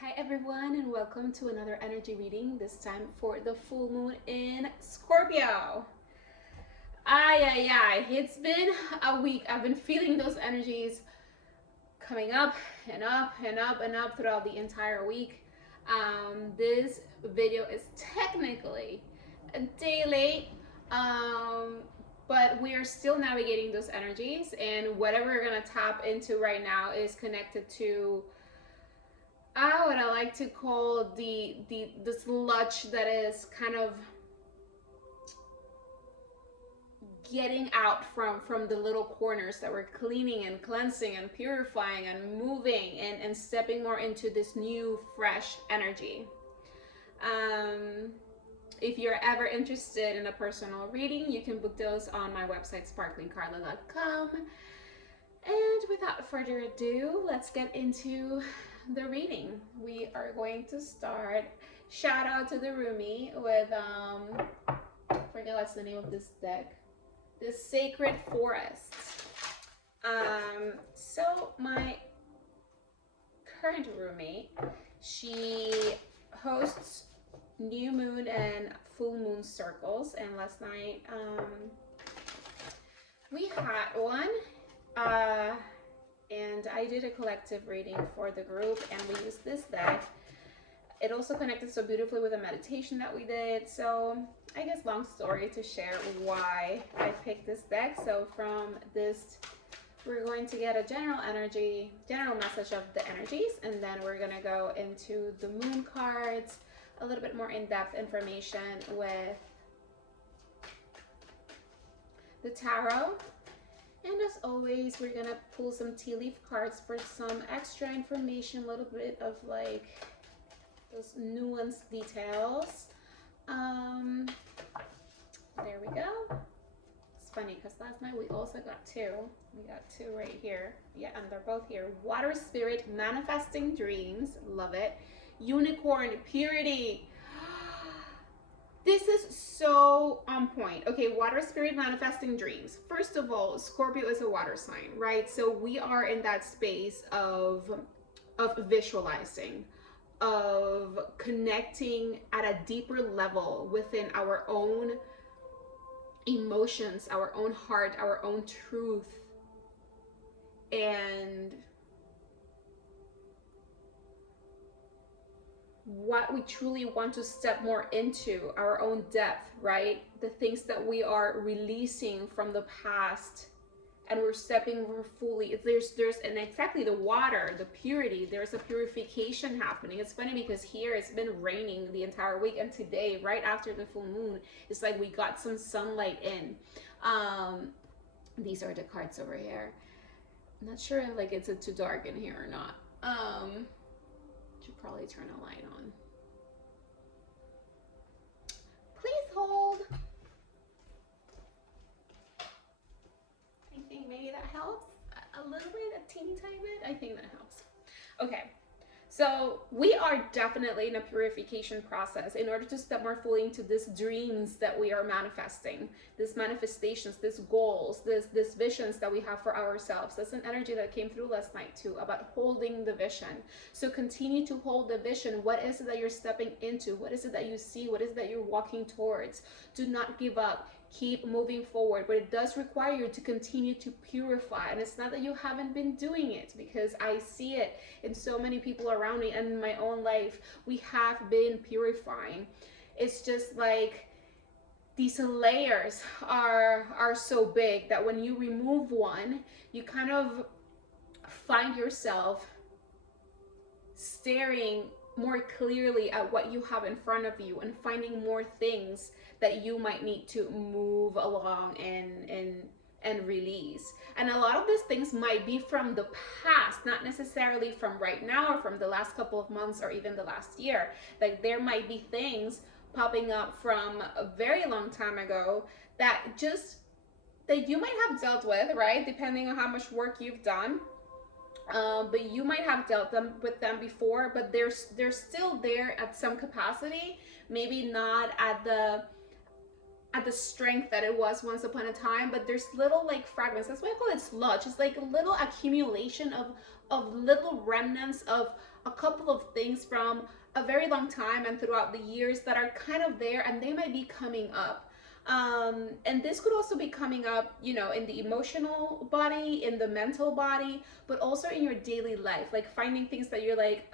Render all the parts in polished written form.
Hi everyone, and welcome to another energy reading, this time for the full moon in Scorpio. It's been a week. I've been feeling those energies coming up and up and up and up throughout the entire week. This video is technically a day late, um, but we are still navigating those energies, and whatever we're gonna tap into right now is connected to what I like to call the sludge that is kind of getting out from the little corners that we're cleaning and cleansing and purifying and moving and stepping more into this new fresh energy. If you're ever interested in a personal reading, you can book those on my website sparklingcarla.com. And without further ado, let's get into the reading. We are going to start. Shout out to the roomie with I forget what's the name of this deck. The Sacred Forest. So my current roommate, she hosts new moon and full moon circles, and last night we had one. And I did a collective reading for the group, and we used this deck. It also connected so beautifully with a meditation that we did. So I guess long story to share why I picked this deck. So from this, we're going to get a general message of the energies, and then we're gonna go into the moon cards, a little bit more in-depth information with the tarot. And as always, we're gonna pull some tea leaf cards for some extra information, a little bit of like those nuanced details. There we go. It's funny because last night we also got two. We got two right here. Yeah, and they're both here. Water Spirit, Manifesting Dreams. Love it. Unicorn, Purity. This is so on point. Okay, Water Spirit, Manifesting Dreams. First of all, Scorpio is a water sign, right? So we are in that space of visualizing, of connecting at a deeper level within our own emotions, our own heart, our own truth. And what we truly want to step more into, our own depth, right? The things that we are releasing from the past, and we're stepping more fully. There's and exactly the water, the purity, there's a purification happening. It's funny because here it's been raining the entire week, and today, right after the full moon, it's like we got some sunlight in. These are the cards over here. I'm not sure like it's too dark in here or not. Should probably turn a light on. Please hold. I think maybe that helps a little bit, a teeny tiny bit. I think that helps. Okay, so we are definitely in a purification process in order to step more fully into these dreams that we are manifesting, these manifestations, these goals, these visions that we have for ourselves. That's an energy that came through last night too, about holding the vision. So continue to hold the vision. What is it that you're stepping into? What is it that you see? What is it that you're walking towards? Do not give up. Keep moving forward, but it does require you to continue to purify. And it's not that you haven't been doing it, because I see it in so many people around me and in my own life. We have been purifying. It's just like these layers are so big that when you remove one, you kind of find yourself staring more clearly at what you have in front of you and finding more things that you might need to move along and release. And a lot of these things might be from the past, not necessarily from right now or from the last couple of months or even the last year. Like there might be things popping up from a very long time ago that you might have dealt with, right? Depending on how much work you've done. But you might have dealt with them before, but they're still there at some capacity, maybe not at at the strength that it was once upon a time, but there's little like fragments. That's why I call it sludge. It's like a little accumulation of little remnants of a couple of things from a very long time and throughout the years that are kind of there, and they might be coming up. And this could also be coming up, you know, in the emotional body, in the mental body, but also in your daily life, like finding things that you're like,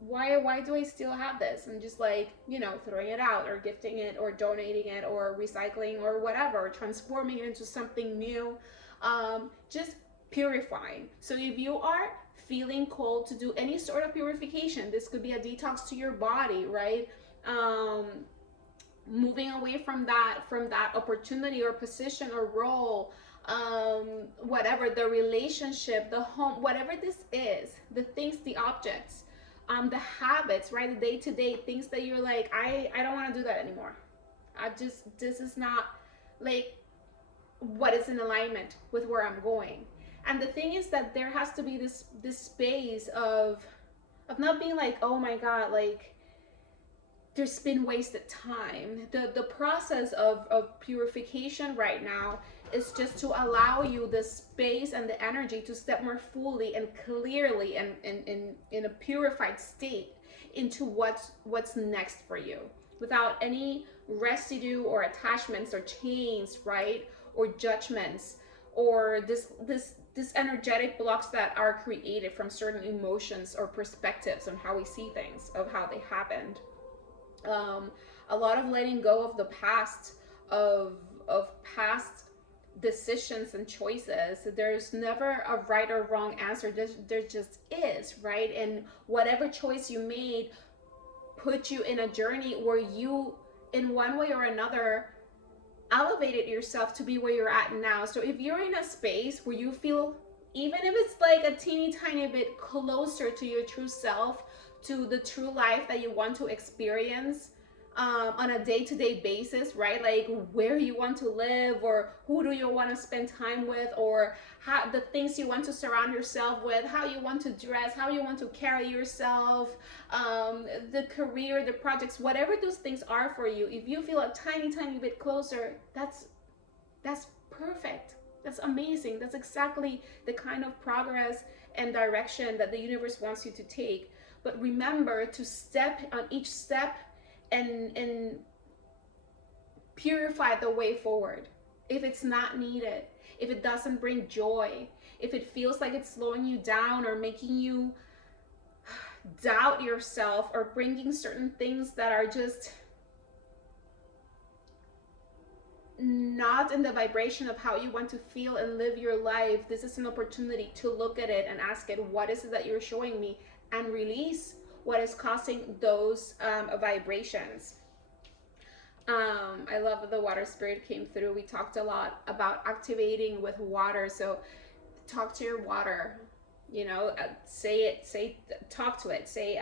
why do I still have this? And just like, you know, throwing it out or gifting it or donating it or recycling or whatever, transforming it into something new, just purifying. So if you are feeling called to do any sort of purification, this could be a detox to your body, right? Moving away from that opportunity or position or role, whatever, the relationship, the home, whatever this is, the things, the objects, the habits, right, the day-to-day things that you're like, I don't want to do that anymore. This is not like what is in alignment with where I'm going. And the thing is that there has to be this space of not being like, oh my god, like there's been wasted time. The process of purification right now is just to allow you the space and the energy to step more fully and clearly and in a purified state into what's next for you, without any residue or attachments or chains, right, or judgments, or this energetic blocks that are created from certain emotions or perspectives on how we see things, of how they happened. A lot of letting go of the past, of past decisions and choices. There's never a right or wrong answer. There just is, right? And whatever choice you made put you in a journey where you, in one way or another, elevated yourself to be where you're at now. So if you're in a space where you feel, even if it's like a teeny tiny bit closer to your true self, to the true life that you want to experience, on a day-to-day basis, right? Like where you want to live, or who do you want to spend time with, or how the things you want to surround yourself with, how you want to dress, how you want to carry yourself, the career, the projects, whatever those things are for you. If you feel a tiny bit closer, that's perfect. That's amazing. That's exactly the kind of progress and direction that the universe wants you to take. But remember to step on each step and purify the way forward. If it's not needed, if it doesn't bring joy, if it feels like it's slowing you down or making you doubt yourself, or bringing certain things that are just not in the vibration of how you want to feel and live your life, this is an opportunity to look at it and ask it, what is it that you're showing me, and release what is causing those vibrations. I love that the water spirit came through. We talked a lot about activating with water. So talk to your water, you know, talk to it. Say,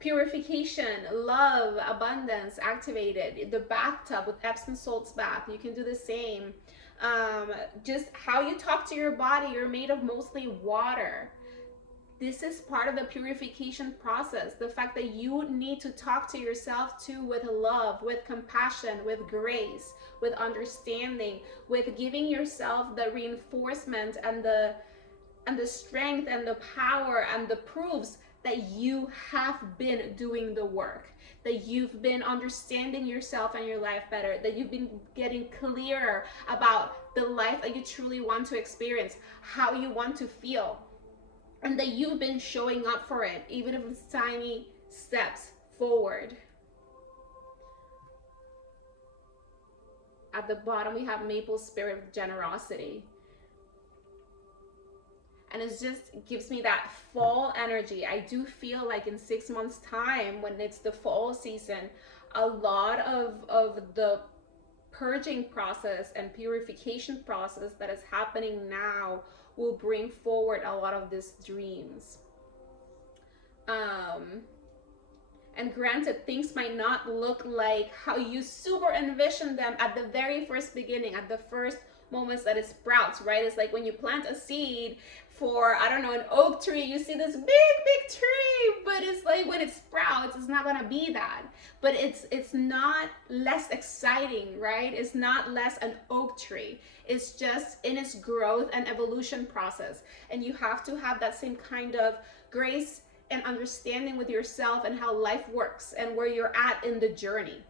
purification, love, abundance, activated. The bathtub with Epsom salts bath, you can do the same. Just how you talk to your body, you're made of mostly water. This is part of the purification process. The fact that you need to talk to yourself too, with love, with compassion, with grace, with understanding, with giving yourself the reinforcement and the strength and the power and the proofs that you have been doing the work, that you've been understanding yourself and your life better, that you've been getting clearer about the life that you truly want to experience, how you want to feel, and that you've been showing up for it, even if it's tiny steps forward. At the bottom, we have maple spirit of generosity. And it just gives me that fall energy. I do feel like in 6 months' time, when it's the fall season, a lot of the purging process and purification process that is happening now will bring forward a lot of these dreams. And granted, things might not look like how you super envisioned them at the very first beginning, at the first moments that it sprouts, right? It's like when you plant a seed for, I don't know, an oak tree, you see this big tree, but it's like when it sprouts, it's not gonna be that. But it's not less exciting, right? It's not less an oak tree. It's just in its growth and evolution process. And you have to have that same kind of grace and understanding with yourself and how life works and where you're at in the journey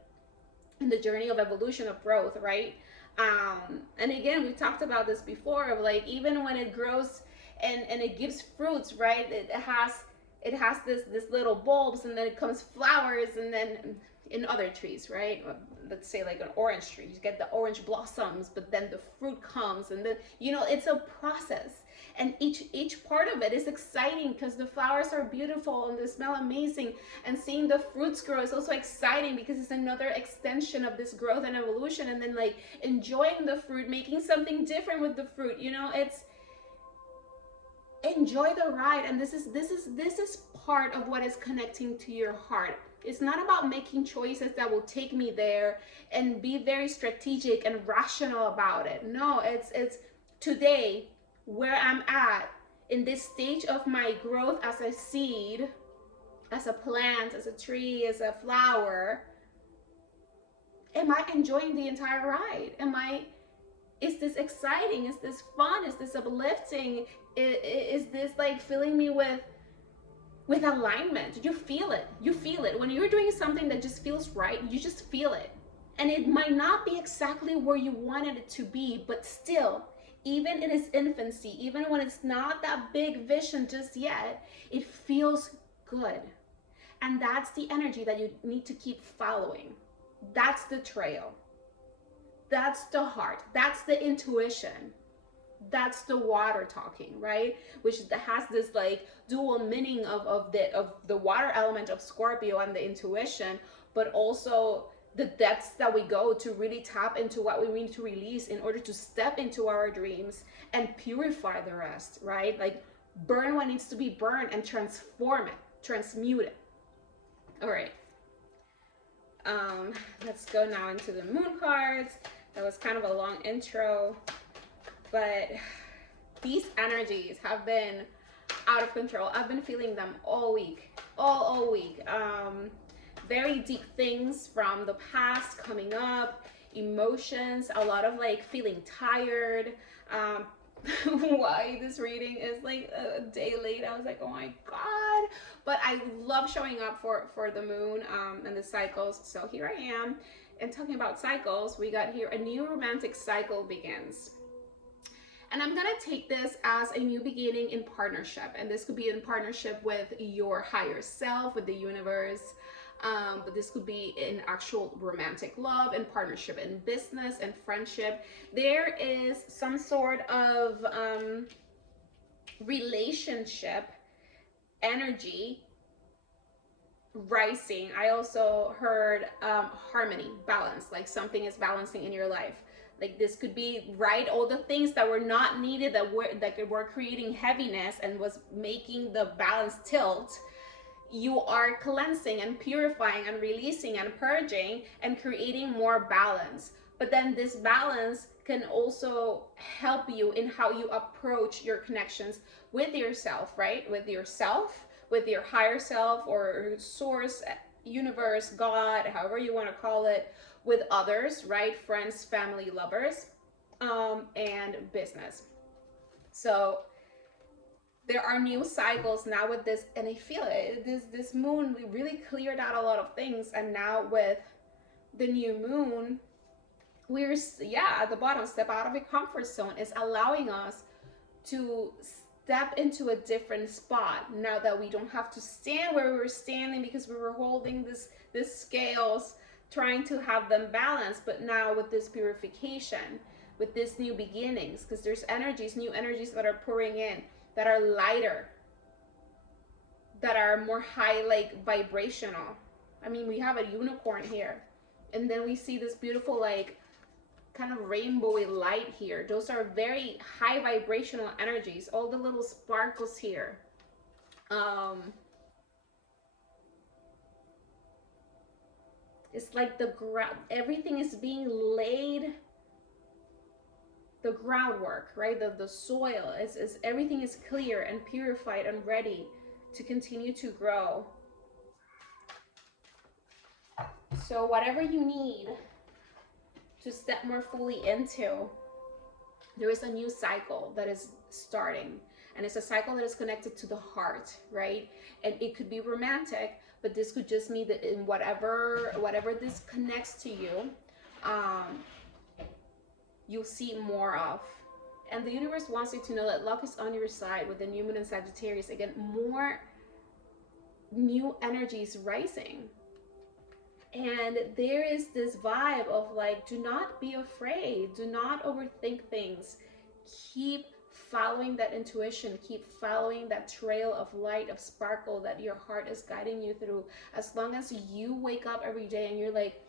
of evolution, of growth, right? And again, we talked about this before, of like, even when it grows and it gives fruits, right? It has this little bulbs, and then it comes flowers, and then in other trees, right? Let's say like an orange tree, you get the orange blossoms, but then the fruit comes, and then it's a process. And each part of it is exciting because the flowers are beautiful and they smell amazing, and seeing the fruits grow is also exciting because it's another extension of this growth and evolution. And then like enjoying the fruit, making something different with the fruit, it's enjoy the ride. And this is part of what is connecting to your heart. It's not about making choices that will take me there and be very strategic and rational about it. No, it's today, where I'm at in this stage of my growth as a seed, as a plant, as a tree, as a flower. Am I enjoying the entire ride? Is this exciting? Is this fun? Is this uplifting? Is this like filling me with alignment? You feel it when you're doing something that just feels right. You just feel it, and it might not be exactly where you wanted it to be, but still, even in its infancy, even when it's not that big vision just yet, it feels good. And that's the energy that you need to keep following. That's the trail. That's the heart. That's the intuition. That's the water talking, right? Which has this like dual meaning of the water element of Scorpio and the intuition, but also the depths that we go to really tap into what we need to release in order to step into our dreams and purify the rest, right? Like burn what needs to be burned and transform it, transmute it. All right. Let's go now into the moon cards. That was kind of a long intro, but these energies have been out of control. I've been feeling them all week, all week. Very deep things from the past coming up, emotions, a lot of like feeling tired. Why this reading is like a day late, I was like, oh my god, but I love showing up for the moon and the cycles. So here I am, and talking about cycles, we got here, a new romantic cycle begins. And I'm gonna take this as a new beginning in partnership, and this could be in partnership with your higher self, with the universe. But this could be in actual romantic love and partnership, in business and friendship. There is some sort of relationship energy rising. I also heard harmony, balance, like something is balancing in your life. Like this could be, right, all the things that were not needed, that were creating heaviness and was making the balance tilt. You are cleansing and purifying and releasing and purging and creating more balance. But then this balance can also help you in how you approach your connections with yourself, right? With yourself, with your higher self or source, universe, God, however you want to call it, with others, right? Friends, family, lovers, and business. So there are new cycles now with this, and I feel it. This moon, we really cleared out a lot of things, and now with the new moon, we're at the bottom. Step out of your comfort zone is allowing us to step into a different spot. Now that we don't have to stand where we were standing because we were holding this scales, trying to have them balanced. But now with this purification, with this new beginnings, because there's new energies that are pouring in, that are lighter, that are more high, like vibrational. I mean, we have a unicorn here, and then we see this beautiful like kind of rainbowy light here. Those are very high vibrational energies. All the little sparkles here. It's like everything is being laid the groundwork, right? The soil is everything is clear and purified and ready to continue to grow. So whatever you need to step more fully into, there is a new cycle that is starting, and it's a cycle that is connected to the heart, right? And it could be romantic, but this could just mean that in whatever this connects to you, you'll see more of. And the universe wants you to know that luck is on your side with the new moon in Sagittarius. Again, more new energies rising. And there is this vibe of like, do not be afraid, do not overthink things. Keep following that intuition, keep following that trail of light, of sparkle that your heart is guiding you through. As long as you wake up every day and you're like,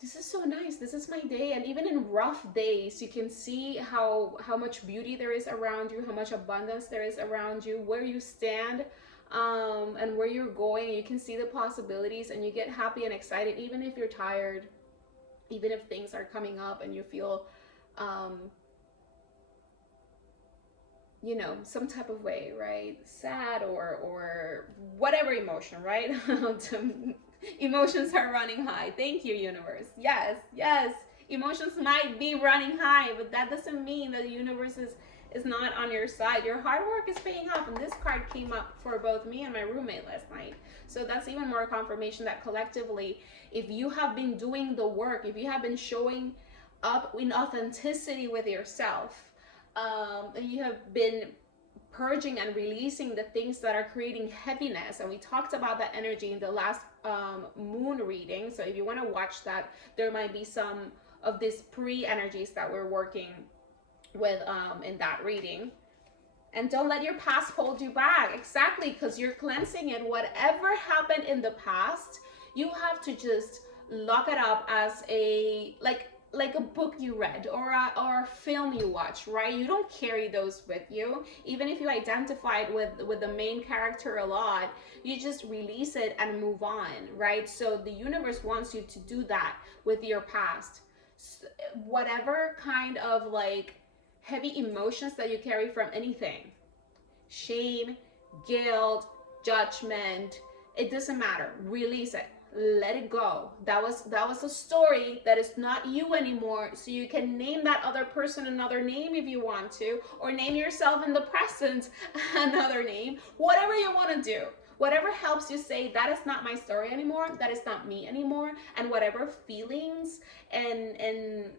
this is so nice, this is my day. And even in rough days, you can see how much beauty there is around you, how much abundance there is around you, where you stand, and where you're going. You can see the possibilities, and you get happy and excited, even if you're tired, even if things are coming up and you feel you know, some type of way, right? Sad or whatever emotion, right? Emotions are running high. Thank you, universe. Yes, yes. Emotions might be running high, but that doesn't mean that the universe is not on your side. Your hard work is paying off, and this card came up for both me and my roommate last night. So that's even more confirmation that collectively, if you have been doing the work, if you have been showing up in authenticity with yourself, and you have been purging and releasing the things that are creating heaviness, and we talked about that energy in the last moon reading. So if you want to watch that, there might be some of these pre-energies that we're working with in that reading. And don't let your past hold you back. Exactly, because you're cleansing it. Whatever happened in the past, you have to just lock it up as a like a book you read or a film you watch, right? You don't carry those with you. Even if you identified with the main character a lot, you just release it and move on, right? So the universe wants you to do that with your past. Whatever kind of like heavy emotions that you carry from anything, shame, guilt, judgment, it doesn't matter. Release it. Let it go. That was a story that is not you anymore. So you can name that other person another name if you want to, or name yourself in the present another name. Whatever you want to do. Whatever helps you say, that is not my story anymore. That is not me anymore. And whatever feelings and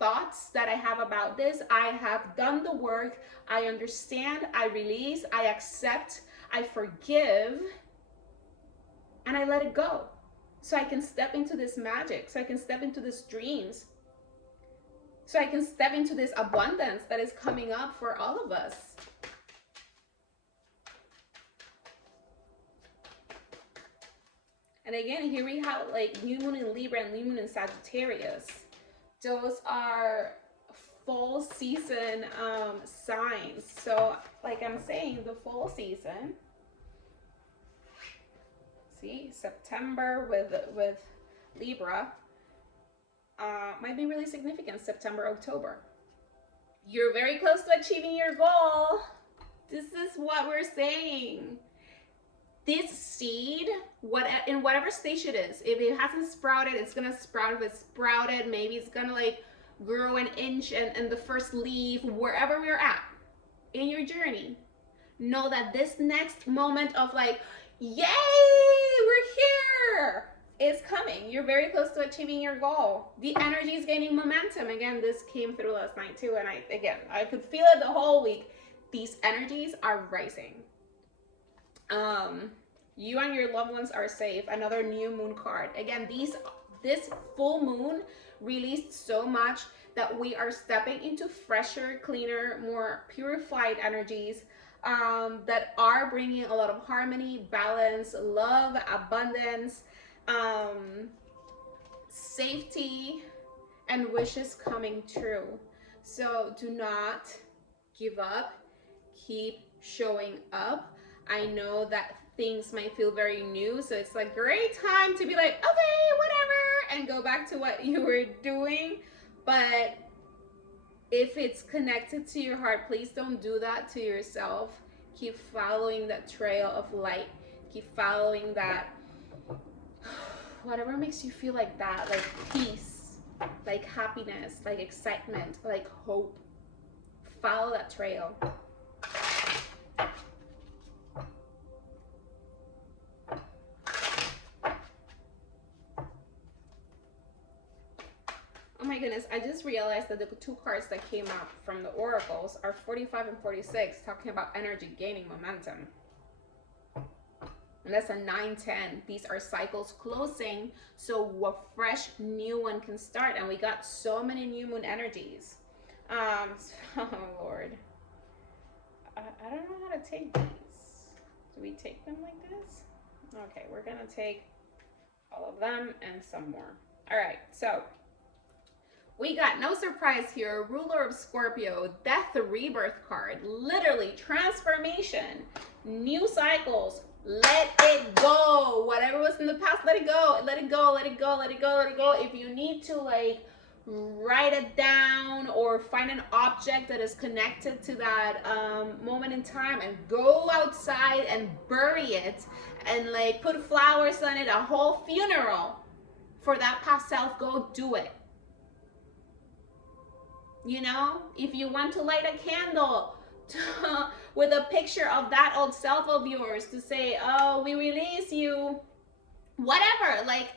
thoughts that I have about this, I have done the work. I understand, I release, I accept, I forgive, and I let it go. So I can step into this magic, so I can step into these dreams, so I can step into this abundance that is coming up for all of us. And again, here we have like new moon in Libra and new moon in Sagittarius. Those are fall season signs. So like I'm saying, the fall season, see, September with Libra might be really significant. September, October. You're very close to achieving your goal. This is what we're saying. This seed, in whatever stage it is, if it hasn't sprouted, it's gonna sprout. If it's sprouted, maybe it's gonna like grow an inch and the first leaf, wherever we're at in your journey. Know that this next moment of like, yay, we're here, is coming. You're very close to achieving your goal. The energy is gaining momentum. Again, this came through last night too, and I could feel it the whole week. These energies are rising. You and your loved ones are safe. Another new moon card. Again, this full moon released so much that we are stepping into fresher, cleaner, more purified energies that are bringing a lot of harmony, balance, love, abundance, safety, and wishes coming true. So do not give up. Keep showing up. I know that things might feel very new, so it's like great time to be like, okay, whatever, and go back to what you were doing. But If it's connected to your heart, please don't do that to yourself. Keep following that trail of light. Keep following that, whatever makes you feel like that, like peace, like happiness, like excitement, like hope. Follow that trail. Oh my goodness, I just realized that the two cards that came out from the oracles are 45 and 46, talking about energy gaining momentum. And that's a 9-10. These are cycles closing, so a fresh new one can start. And we got so many new moon energies. Oh Lord. I don't know how to take these. Do we take them like this? Okay, we're gonna take all of them and some more. All right, so we got, no surprise here, ruler of Scorpio, death, the rebirth card, literally transformation, new cycles, let it go. Whatever was in the past, let it go, let it go, let it go, let it go, let it go. If you need to like write it down or find an object that is connected to that moment in time and go outside and bury it and like put flowers on it, a whole funeral for that past self, go do it. You know, if you want to light a candle with a picture of that old self of yours to say, oh, we release you, whatever, like,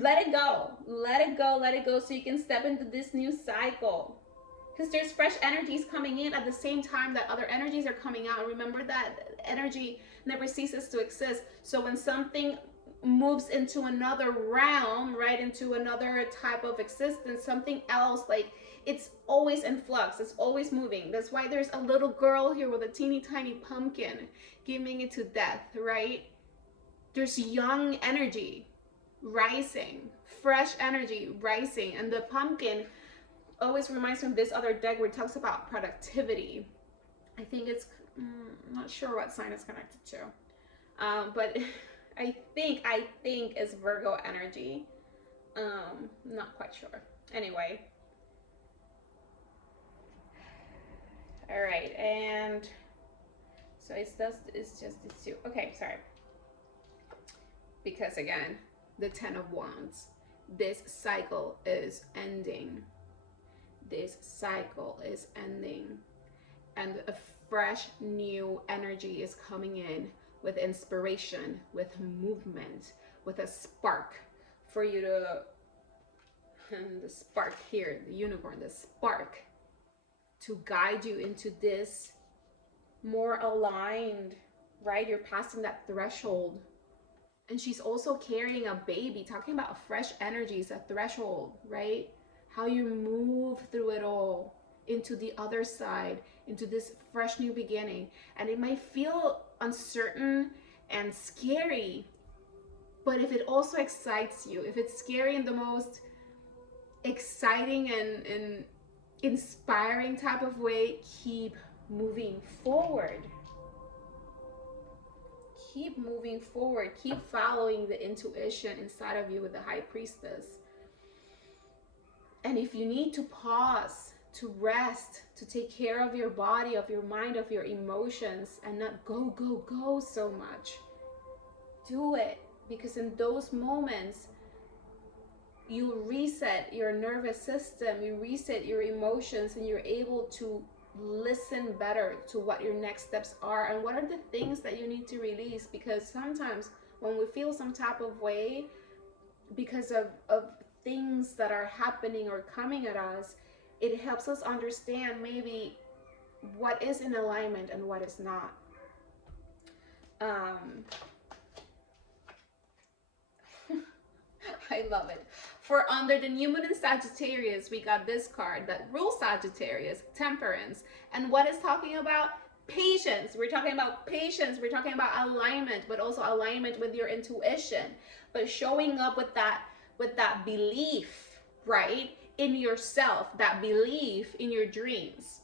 let it go, let it go, let it go, so you can step into this new cycle. Because there's fresh energies coming in at the same time that other energies are coming out. Remember that energy never ceases to exist. So when something moves into another realm, right, into another type of existence, something else, like, it's always in flux, it's always moving. That's why there's a little girl here with a teeny tiny pumpkin giving it to death, right? There's young energy rising, fresh energy rising, and the pumpkin always reminds me of this other deck where it talks about productivity. I think it's, I'm not sure what sign it's connected to, but I think it's Virgo energy. Not quite sure. Anyway. All right, and so it's just these two. Okay, sorry. Because again, the 10 of Wands. This cycle is ending. This cycle is ending. And a fresh new energy is coming in with inspiration, with movement, with a spark for you to, and the spark here, the unicorn, the spark to guide you into this more aligned, right? You're passing that threshold. And she's also carrying a baby, talking about fresh energies, a threshold, right? How you move through it all into the other side, into this fresh new beginning. And it might feel uncertain and scary, but if it also excites you, if it's scary in the most exciting and inspiring type of way, keep moving forward. Keep moving forward. Keep following the intuition inside of you with the High Priestess. And if you need to pause, to rest, to take care of your body, of your mind, of your emotions, and not go so much, do it. Because in those moments, you reset your nervous system, you reset your emotions, and you're able to listen better to what your next steps are and what are the things that you need to release. Because sometimes when we feel some type of way because of things that are happening or coming at us, it helps us understand maybe what is in alignment and what is not. I love it. For under the new moon in Sagittarius, we got this card that rules Sagittarius, Temperance. And what is talking about? Patience. We're talking about patience. We're talking about alignment, but also alignment with your intuition. But showing up with that belief, right, in yourself, that belief in your dreams.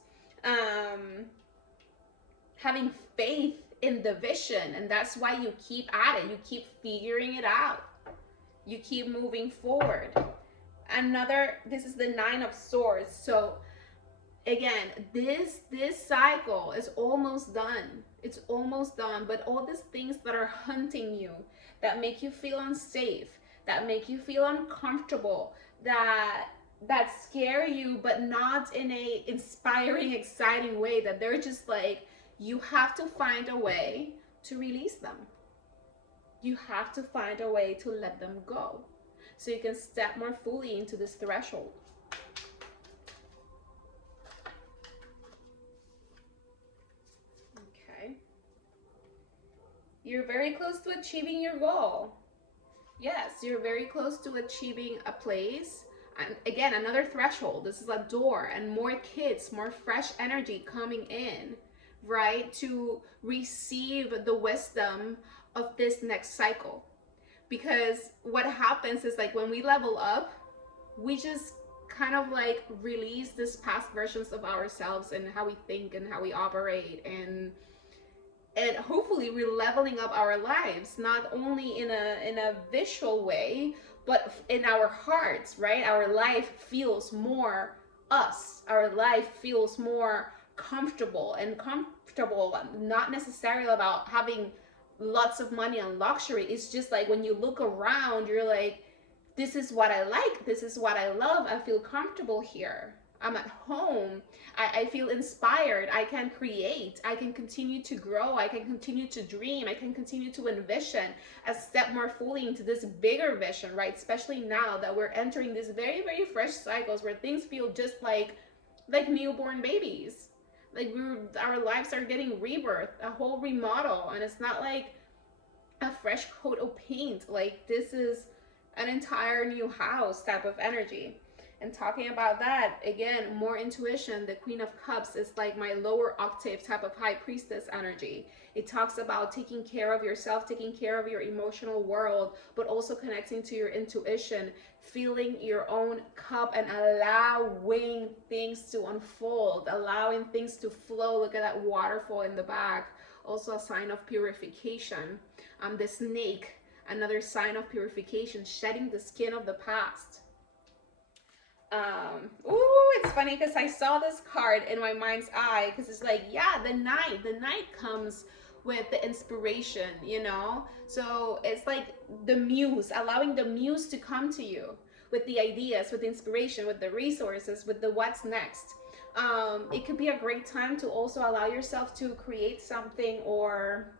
Having faith in the vision, and that's why you keep at it. You keep figuring it out. You keep moving forward. This is the Nine of Swords. So again, this cycle is almost done. It's almost done, but all these things that are hunting you, that make you feel unsafe, that make you feel uncomfortable, that scare you, but not in a inspiring, exciting way, that they're just like, you have to find a way to release them. You have to find a way to let them go so you can step more fully into this threshold. Okay. You're very close to achieving your goal. Yes, you're very close to achieving a place. And again, another threshold. This is a door, and more kids, more fresh energy coming in, right? To receive the wisdom of this next cycle. Because what happens is, like, when we level up, we just kind of like release this past versions of ourselves and how we think and how we operate, and hopefully we're leveling up our lives, not only in a visual way, but in our hearts, right? Our life feels more us. Our life feels more comfortable, not necessarily about having lots of money and luxury. It's just like when you look around, you're like, this is what I like, this is what I love, I feel comfortable here, I'm at home, I feel inspired, I can create, I can continue to grow, I can continue to dream, I can continue to envision a step more fully into this bigger vision, right? Especially now that we're entering these very, very fresh cycles where things feel just like newborn babies. Like our lives are getting rebirth, a whole remodel, and it's not like a fresh coat of paint. Like, this is an entire new house type of energy. And talking about that, again, more intuition, the Queen of Cups is like my lower octave type of High Priestess energy. It talks about taking care of yourself, taking care of your emotional world, but also connecting to your intuition, feeling your own cup and allowing things to unfold, allowing things to flow. Look at that waterfall in the back. Also a sign of purification. The snake, another sign of purification, shedding the skin of the past. It's funny because I saw this card in my mind's eye, because it's like, yeah, the night comes with the inspiration, you know? So it's like the muse, allowing the muse to come to you with the ideas, with the inspiration, with the resources, with the what's next. It could be a great time to also allow yourself to create something or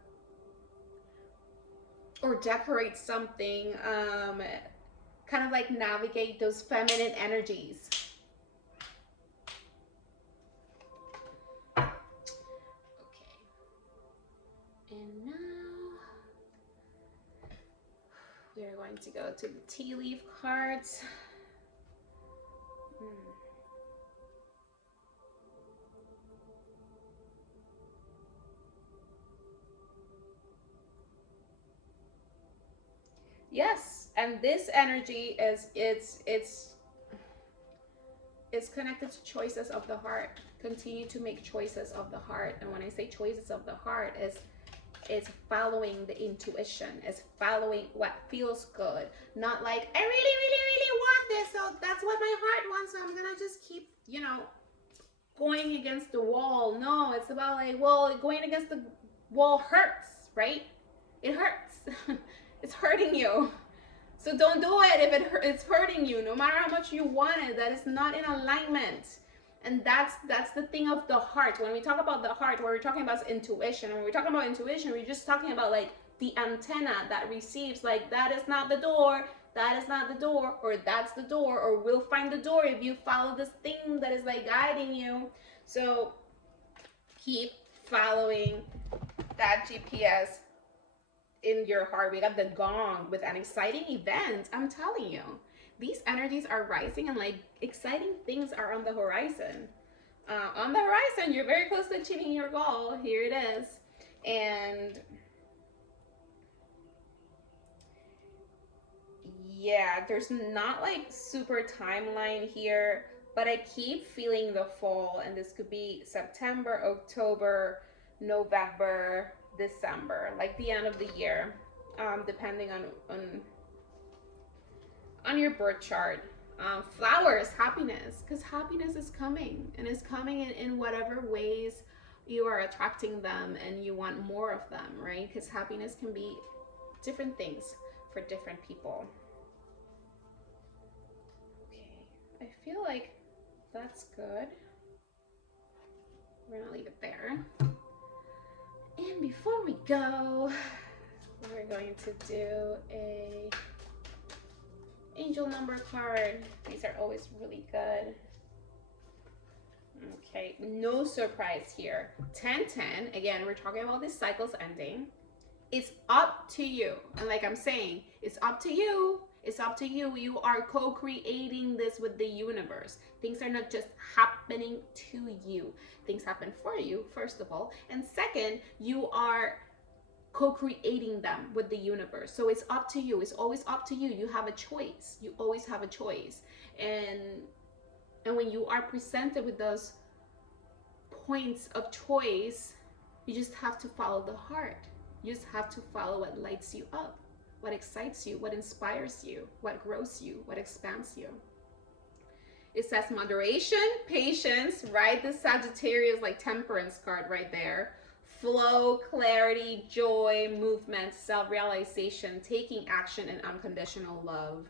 decorate something, kind of like navigate those feminine energies. Okay. And now we're going to go to the tea leaf cards. Yes, and this energy is it's connected to choices of the heart. Continue to make choices of the heart. And when I say choices of the heart, is following the intuition, is following what feels good. Not like, I really, really, really want this, so that's what my heart wants, so I'm gonna just keep, going against the wall. No, it's about like, well, going against the wall hurts, right? It hurts. It's hurting you. So don't do it if it's hurting you. No matter how much you want it, that is not in alignment. And that's the thing of the heart. When we talk about the heart, what we're talking about is intuition. And when we're talking about intuition, we're just talking about like the antenna that receives, like, that is not the door, that is not the door, or that's the door, or we'll find the door if you follow this thing that is like guiding you. So keep following that GPS in your heart. We got the gong with an exciting event. I'm telling you, these energies are rising, and like exciting things are on the horizon. On the horizon, you're very close to achieving your goal. Here it is. And yeah, there's not like super timeline here, but I keep feeling the fall, and this could be September, October, November, December, like the end of the year, depending on your birth chart. Flowers, happiness, because happiness is coming, and it's coming in whatever ways you are attracting them and you want more of them, right? Because happiness can be different things for different people. Okay, I feel like that's good. We're gonna leave it there. And before we go, we're going to do a angel number card. These are always really good. Okay, no surprise here. 10-10, again, we're talking about these cycles ending. It's up to you. And like I'm saying, it's up to you. It's up to you. You are co-creating this with the universe. Things are not just happening to you. Things happen for you, first of all. And second, you are co-creating them with the universe. So it's up to you. It's always up to you. You have a choice. You always have a choice. And when you are presented with those points of choice, you just have to follow the heart. You just have to follow what lights you up, what excites you, what inspires you, what grows you, what expands you. It says moderation, patience, right? The Sagittarius, like temperance card right there. Flow, clarity, joy, movement, self-realization, taking action, and unconditional love.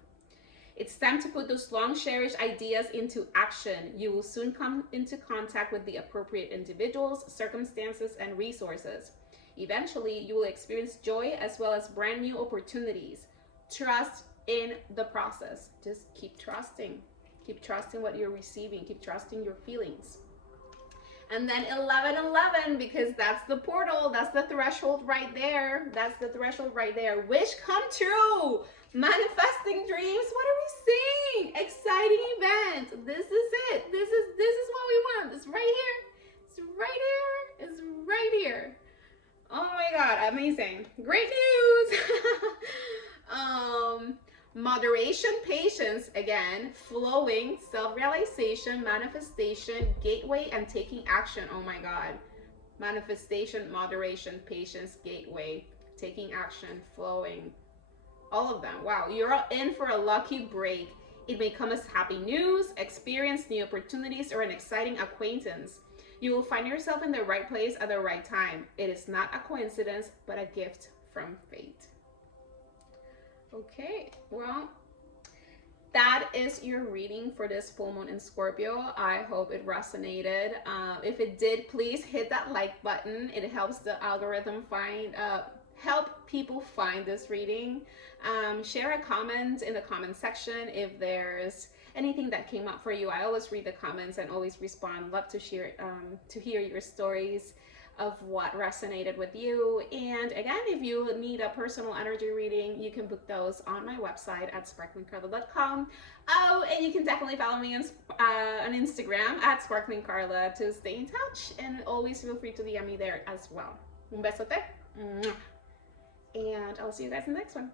It's time to put those long cherished ideas into action. You will soon come into contact with the appropriate individuals, circumstances, and resources. Eventually, you will experience joy as well as brand new opportunities. Trust in the process. Just keep trusting. Keep trusting what you're receiving. Keep trusting your feelings. And then 11-11, because that's the portal. That's the threshold right there. That's the threshold right there. Wish come true. Manifesting dreams. What are we seeing? Exciting event. This is it. This is what we want. It's right here. It's right here. It's right here. Oh my God, amazing. Great news. Moderation, patience, again, flowing, self-realization, manifestation, gateway, and taking action. Oh my God. Manifestation, moderation, patience, gateway, taking action, flowing. All of them. Wow, you're in for a lucky break. It may come as happy news, experience, new opportunities, or an exciting acquaintance. You will find yourself in the right place at the right time. It is not a coincidence, but a gift from fate. Okay, well, that is your reading for this full moon in Scorpio. I hope it resonated. If it did, please hit that like button. It helps the algorithm help people find this reading. Share a comment in the comment section if there's anything that came up for you. I always read the comments and always respond. Love to share to hear your stories of what resonated with you. And again, if you need a personal energy reading, you can book those on my website at sparklingcarla.com. Oh, and you can definitely follow me on Instagram at sparklingcarla to stay in touch, and always feel free to DM me there as well. Un besote. And I'll see you guys in the next one.